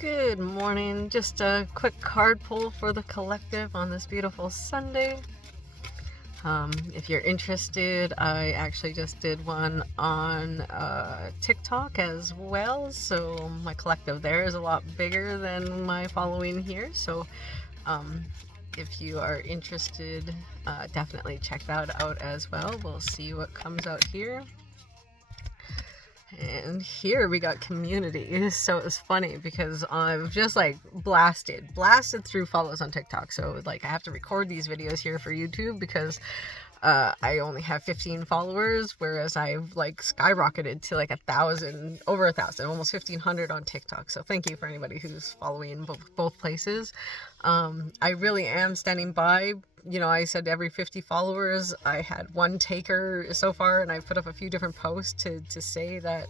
Good morning. Just a quick card pull for the collective on this beautiful Sunday. If you're interested, I actually just did one on TikTok as well. So my collective there is a lot bigger than my following here. So if you are interested, definitely check that out as well. We'll see what comes out here. And here we got community. So it was funny because I've just like blasted through follows on TikTok. So like I have to record these videos here for YouTube because I only have 15 followers, whereas I've like skyrocketed to like 1,000, over 1,000, almost 1,500 on TikTok. So thank you for anybody who's following both places. I really am standing by. You know, I said every 50 followers, I had one taker so far, and I put up a few different posts to say that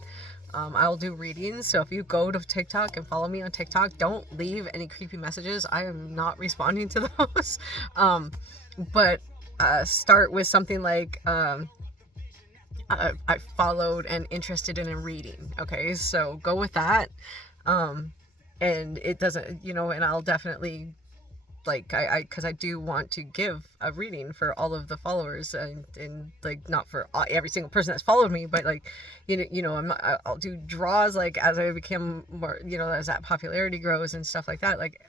I'll do readings. So if you go to TikTok and follow me on TikTok, don't leave any creepy messages. I am not responding to those. But start with something like I followed and interested in a reading. Okay, so go with that. And it doesn't, you know, and I'll definitely like because I do want to give a reading for all of the followers, and like not for every single person that's followed me, but like I'll do draws like as I become more, you know, as that popularity grows and stuff like that, like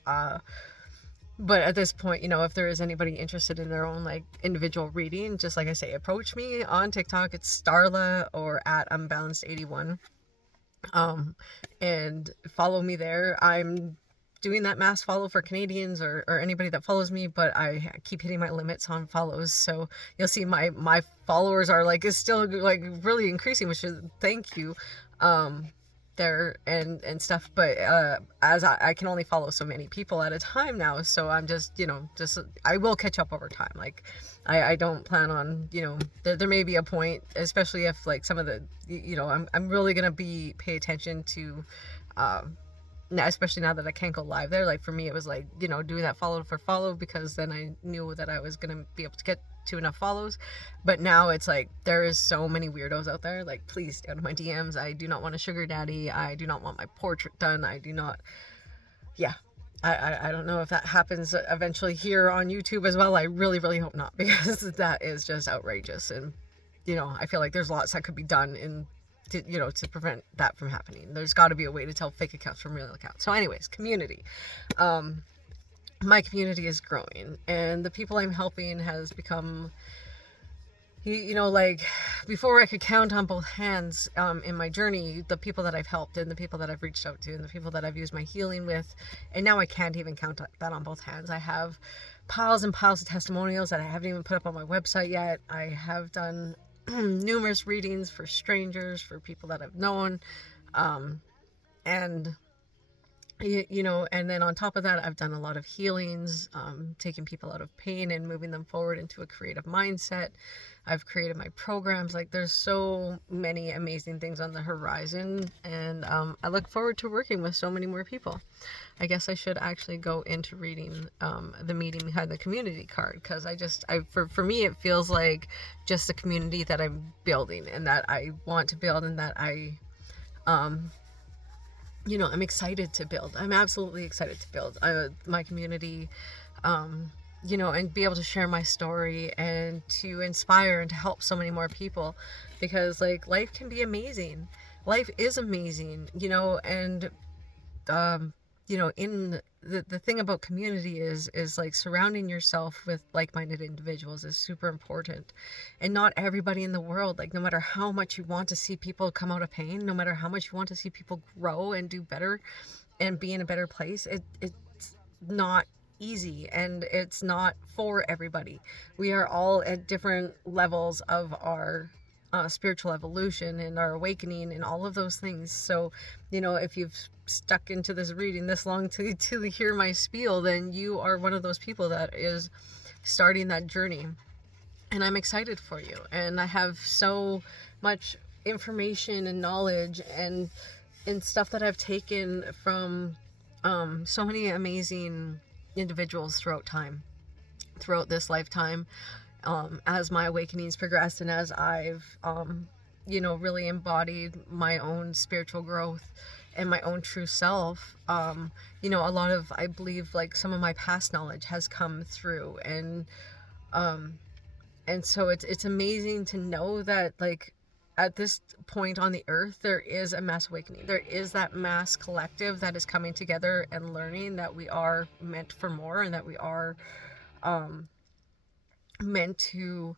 but at this point, you know, if there is anybody interested in their own like individual reading, just like I say, approach me on TikTok. It's Starla or at Unbalanced81, and follow me there. I'm doing that mass follow for Canadians or anybody that follows me, but I keep hitting my limits on follows. So you'll see my followers are like, is still like really increasing, which is thank you. There and stuff, but as I can only follow so many people at a time now, so I'm just, you know, just I will catch up over time. Like I don't plan on, you know, there may be a point, especially if like some of the, you know, I'm really gonna pay attention to now, especially now that I can't go live there. Like for me, it was like, you know, doing that follow for follow, because then I knew that I was gonna be able to get to enough follows. But now it's like there is so many weirdos out there. Like, please stay out of my DMs. I do not want a sugar daddy. I do not want my portrait done. I do not. Yeah, I don't know if that happens eventually here on YouTube as well. I really hope not, because that is just outrageous. And you know, I feel like there's lots that could be done to prevent that from happening. There's got to be a way to tell fake accounts from real accounts. So anyways, community. My community is growing, and the people I'm helping has become, you know, like before I could count on both hands in my journey, the people that I've helped and the people that I've reached out to and the people that I've used my healing with, and now I can't even count that on both hands. I have piles and piles of testimonials that I haven't even put up on my website yet. I have done numerous readings for strangers, for people that I've known, and you know, and then on top of that, I've done a lot of healings, taking people out of pain and moving them forward into a creative mindset. I've created my programs. Like, there's so many amazing things on the horizon, and I look forward to working with so many more people. I guess I should actually go into reading the meaning behind the community card, because for me, it feels like just the community that I'm building and that I want to build, and that you know, I'm excited to build. I'm absolutely excited to build my community, you know, and be able to share my story and to inspire and to help so many more people, because like life can be amazing. Life is amazing, you know, and you know, in the thing about community is like surrounding yourself with like-minded individuals is super important. And not everybody in the world, like no matter how much you want to see people come out of pain, no matter how much you want to see people grow and do better and be in a better place, it's not easy, and it's not for everybody. We are all at different levels of our spiritual evolution and our awakening and all of those things. So, you know, if you've stuck into this reading this long to hear my spiel, then you are one of those people that is starting that journey. And I'm excited for you. And I have so much information and knowledge and stuff that I've taken from so many amazing individuals throughout this lifetime, as my awakenings progressed and as I've you know, really embodied my own spiritual growth and my own true self, you know, a lot of, I believe, like some of my past knowledge has come through, um and so it's amazing to know that, like, at this point on the earth, there is a mass awakening. There is that mass collective that is coming together and learning that we are meant for more, and that we are um meant to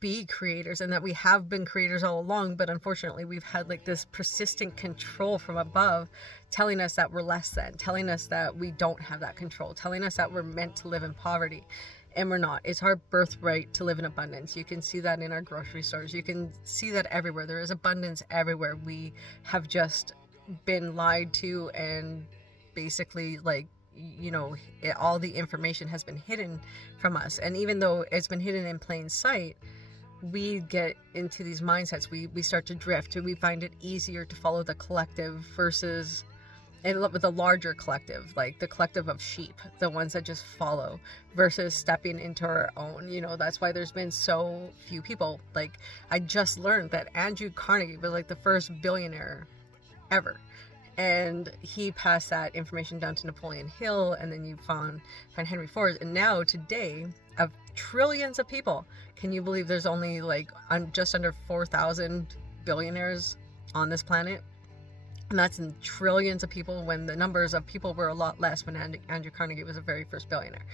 be creators, and that we have been creators all along, but unfortunately we've had like this persistent control from above telling us that we're less than, telling us that we don't have that control, telling us that we're meant to live in poverty, and we're not. It's our birthright to live in abundance. You can see that in our grocery stores, you can see that everywhere. There is abundance everywhere. We have just been lied to, and basically, like, you know, all the information has been hidden from us. And even though it's been hidden in plain sight, we get into these mindsets. We start to drift. We find it easier to follow the collective versus with the larger collective, like the collective of sheep, the ones that just follow, versus stepping into our own. You know, that's why there's been so few people. Like, I just learned that Andrew Carnegie was like the first billionaire ever, and he passed that information down to Napoleon Hill, and then you find Henry Ford, and now today, of trillions of people, can you believe there's only like just under 4,000 billionaires on this planet? And that's in trillions of people, when the numbers of people were a lot less when Andrew Carnegie was the very first billionaire.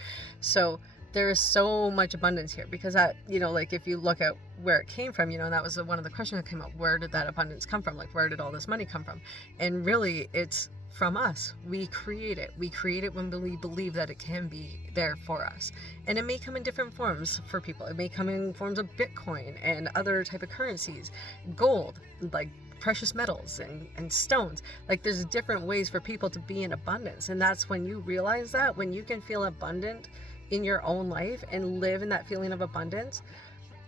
So there is so much abundance here, because that, you know, like if you look at where it came from, you know, and that was one of the questions that came up, where did that abundance come from? Like, where did all this money come from? And really, it's from us. We create it. We create it when we believe that it can be there for us. And it may come in different forms for people. It may come in forms of Bitcoin and other type of currencies, gold, like precious metals and stones. Like, there's different ways for people to be in abundance. And that's when you realize that, when you can feel abundant in your own life and live in that feeling of abundance,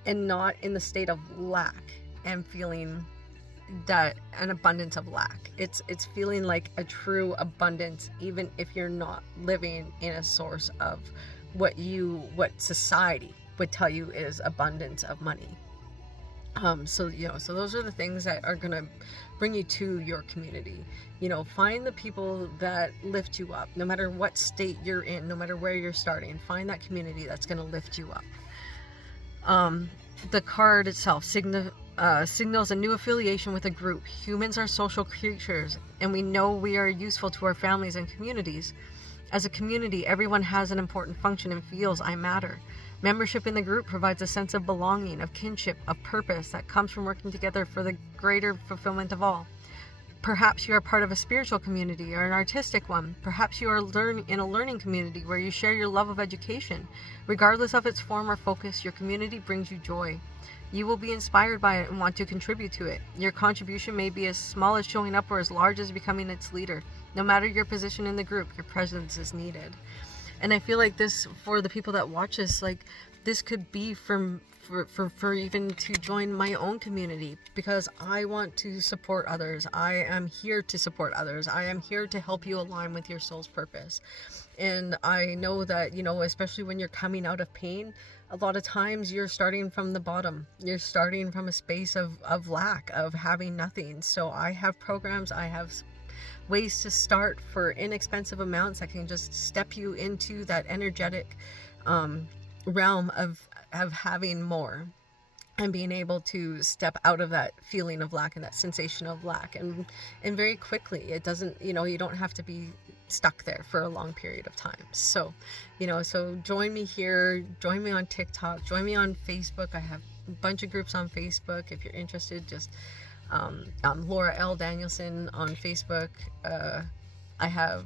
and not in the state of lack and feeling that an abundance of lack. It's feeling like a true abundance, even if you're not living in a source of what society would tell you is abundance of money. So, you know, so those are the things that are gonna bring you to your community. You know, find the people that lift you up, no matter what state you're in, no matter where you're starting. Find that community that's gonna lift you up. The card itself signals a new affiliation with a group. Humans are social creatures, and we know we are useful to our families and communities. As a community, everyone has an important function and feels I matter. Membership in the group provides a sense of belonging, of kinship, of purpose that comes from working together for the greater fulfillment of all. Perhaps you are part of a spiritual community or an artistic one. Perhaps you are in a learning community where you share your love of education. Regardless of its form or focus, your community brings you joy. You will be inspired by it and want to contribute to it. Your contribution may be as small as showing up or as large as becoming its leader. No matter your position in the group, your presence is needed. And I feel like this, for the people that watch this, like, this could be for even to join my own community, because I want to support others. I am here to support others. I am here to help you align with your soul's purpose. And I know that, you know, especially when you're coming out of pain, a lot of times you're starting from the bottom. You're starting from a space of lack, of having nothing. So I have programs, I have ways to start for inexpensive amounts that can just step you into that energetic realm of having more, and being able to step out of that feeling of lack and that sensation of lack, and very quickly. It doesn't, you know, you don't have to be stuck there for a long period of time. So, you know, so join me here, join me on TikTok, join me on Facebook. I have a bunch of groups on Facebook. If you're interested, just I'm Laura L. Danielson on Facebook. I have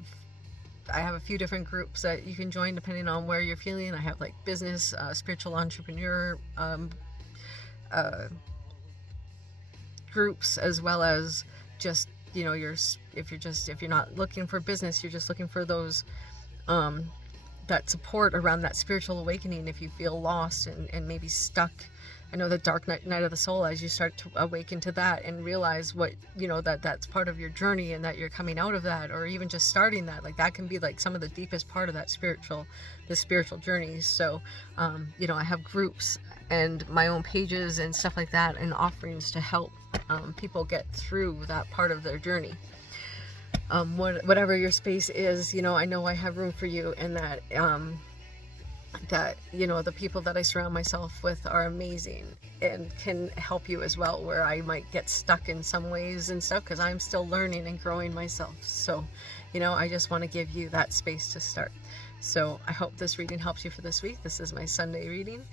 a few different groups that you can join depending on where you're feeling. I have like business, spiritual entrepreneur groups, as well as just, you know, if you're not looking for business, you're just looking for those that support around that spiritual awakening. If you feel lost and maybe stuck, I know the dark night of the soul, as you start to awaken to that and realize what, you know, that's part of your journey, and that you're coming out of that, or even just starting that, like that can be like some of the deepest part of that spiritual journey. So, you know, I have groups and my own pages and stuff like that, and offerings to help people get through that part of their journey. whatever your space is, you know, I know I have room for you, and that you know, the people that I surround myself with are amazing and can help you as well, where I might get stuck in some ways and stuff, because I'm still learning and growing myself. So, you know, I just want to give you that space to start. So I hope this reading helps you for this week. This is my Sunday reading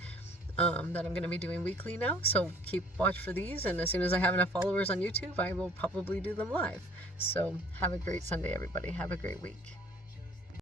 that I'm going to be doing weekly now, so keep watch for these, and as soon as I have enough followers on YouTube, I will probably do them live. So have a great Sunday, everybody. Have a great week.